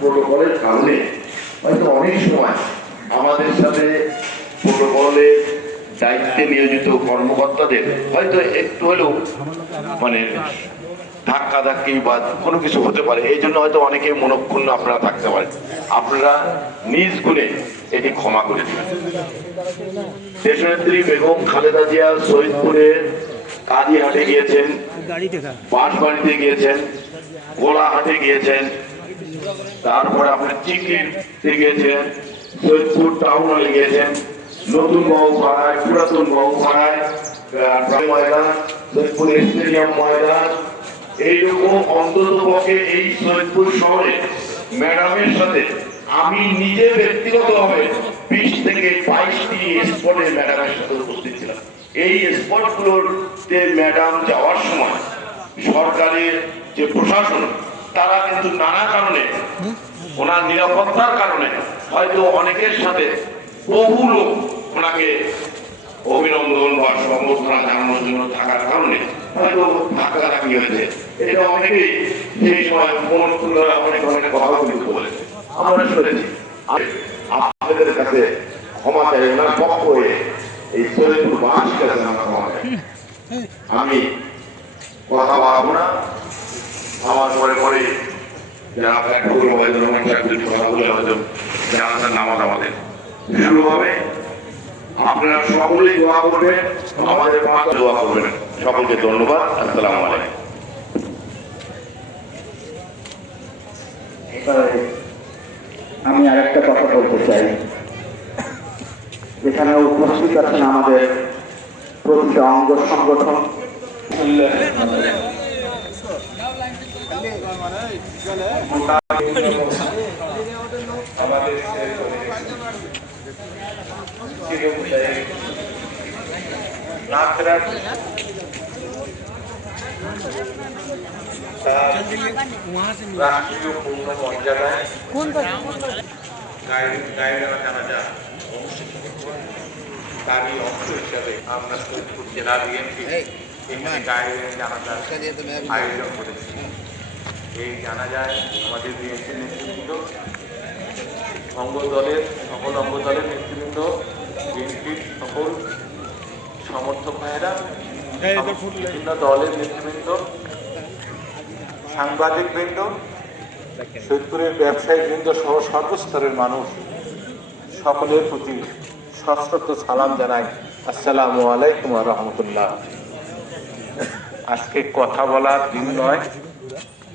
প্রোটোকলের কারণে হয়তো অনেক সময় আমাদের সাথে প্রোটোকলের দায়িত্বে নিয়োজিত কর্মকর্তাদের হয়তো একটু হলেও মানে ধাক্কাধাক্কি বা কোনো কিছু হতে পারে, এই জন্য হয়তো অনেকে মনক্ষুণ্ণ আপনারা থাকতে পারেন। আপনারা নিজ গুণে এটি ক্ষমা করে দিবেন। দেশনেত্রী বেগম খালেদা জিয়া শহীদপুরের কাদিহাটে গিয়েছেন, বাঁশবাড়িতে গিয়েছেন, গোলাহাটে গিয়েছেন, তারপরে আপনার চিকিতে গিয়েছেন, সৈয়দপুর টাউন হলে গিয়েছেন, নতুন বাবুপাড়ায়, পুরাতন বাবুপাড়ায় ময়দান, সৈয়দপুর স্টেডিয়াম ময়দান, এইরকম অন্তত পক্ষে এই সৈয়দপুর শহরে ম্যাডামের সাথে আমি নিজে ব্যক্তিগতভাবে 20 থেকে 22টি স্পটে ম্যাডামের সাথে উপস্থিত ছিলাম। এই স্পটগুলোতে ম্যাডাম যাওয়ার সময় সরকারের যে প্রশাসন তারা কিন্তু নানা কারণে ওনার নিরাপত্তার কারণে হয়তো অনেকের সাথে বহু লোক ওনাকে অভিনন্দন বা সম্বর্ধনা জানানোর জন্য থাকার কারণে হয়তো ধাক্কাধাক্কি হয়েছে। এটা অনেকেই সেই সময় ফোন তুলে অনেক অনেক কথাগুলি বলেছে, আমরা শুনেছি। আপনাদের কাছে ক্ষমা চাই, ওনার পক্ষ হয়ে এই শরীরপুর বাস কাছে আমার ক্ষমা চাই। আমি কথা বলবো না, আমার পরে পরে যারা প্ল্যাটফর্ম হয়তো কথা বলে হয়তো জানাজার নামাজ আমাদের শুরু হবে। আপনারা সকলেই দোয়া করবেন, আমাদের পাশে দোয়া করবেন। সকলকে ধন্যবাদ। আসসালামু আলাইকুম। আমি আরেকটা কথা বলতে চাই, যেখানে উপস্থিত আছেন আমাদের প্রতিটা অঙ্গ সংগঠন। রাষ্ট্রীয় পূর্ণ মর্যাদায় জানাজা অনুষ্ঠিত হচ্ছে, তারই অংশ হিসাবে আমরা সৈয়দপুর জেলা বিএনপি এখানে গায়ের জানাজার আয়োজন করেছি। এই জানাজায় আমাদের বিএনপির নেতৃবৃন্দ, অঙ্গদলের সকল অঙ্গদলের নেতৃবৃন্দ, বিএনপির সকল সমর্থক ভাইয়েরা, বিভিন্ন দলের নেতৃবৃন্দ, সাংবাদিকবৃন্দ, সৈয়দপুরের ব্যবসায়িকবৃন্দ সহ সর্বস্তরের মানুষ সকলের প্রতি সশ্রদ্ধ সালাম জানাই। আসসালামু আলাইকুম ওয়া রাহমাতুল্লাহ। আজকে কথা বলার দিন নয়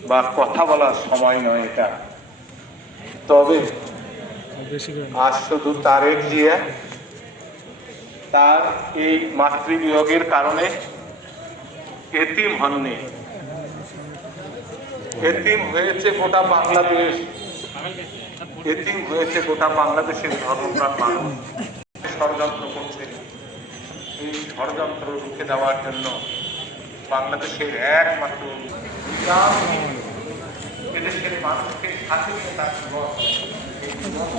বা কথা বলার সময় নয় এটা, তবে আজ শুধু তারেক জিয়া তার এই মাতৃবিয়োগের কারণে এতিম হননি, এতিম হয়েছে গোটা বাংলাদেশ, এতিম হয়েছে গোটা বাংলাদেশের ধর্মপ্রাণ মানুষ। ষড়যন্ত্র করছে, এই ষড়যন্ত্র রুখে দেওয়ার জন্য বাংলাদেশের একমাত্র এদেশের মানুষকে স্বাধীনতা দিবস, এই दिवस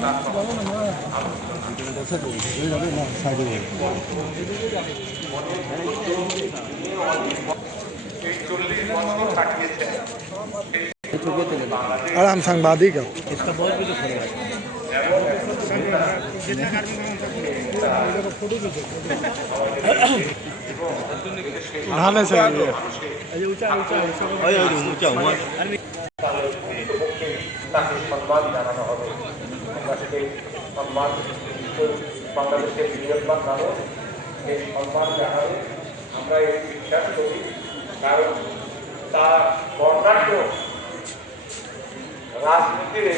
40 বছর কাটিয়েছে। और हम सांबादिक हैं। इसका बहुत भी तो खड़ा है। नहाने से তাকে সম্মান জানানো হবে। আমরা সেই সম্মান বাংলাদেশের বীরত্ব মানুষ এই সম্মান জানাবে, আমরা এই বিশ্বাস করি। কারণ তার বর্ণাঢ্য রাজনীতির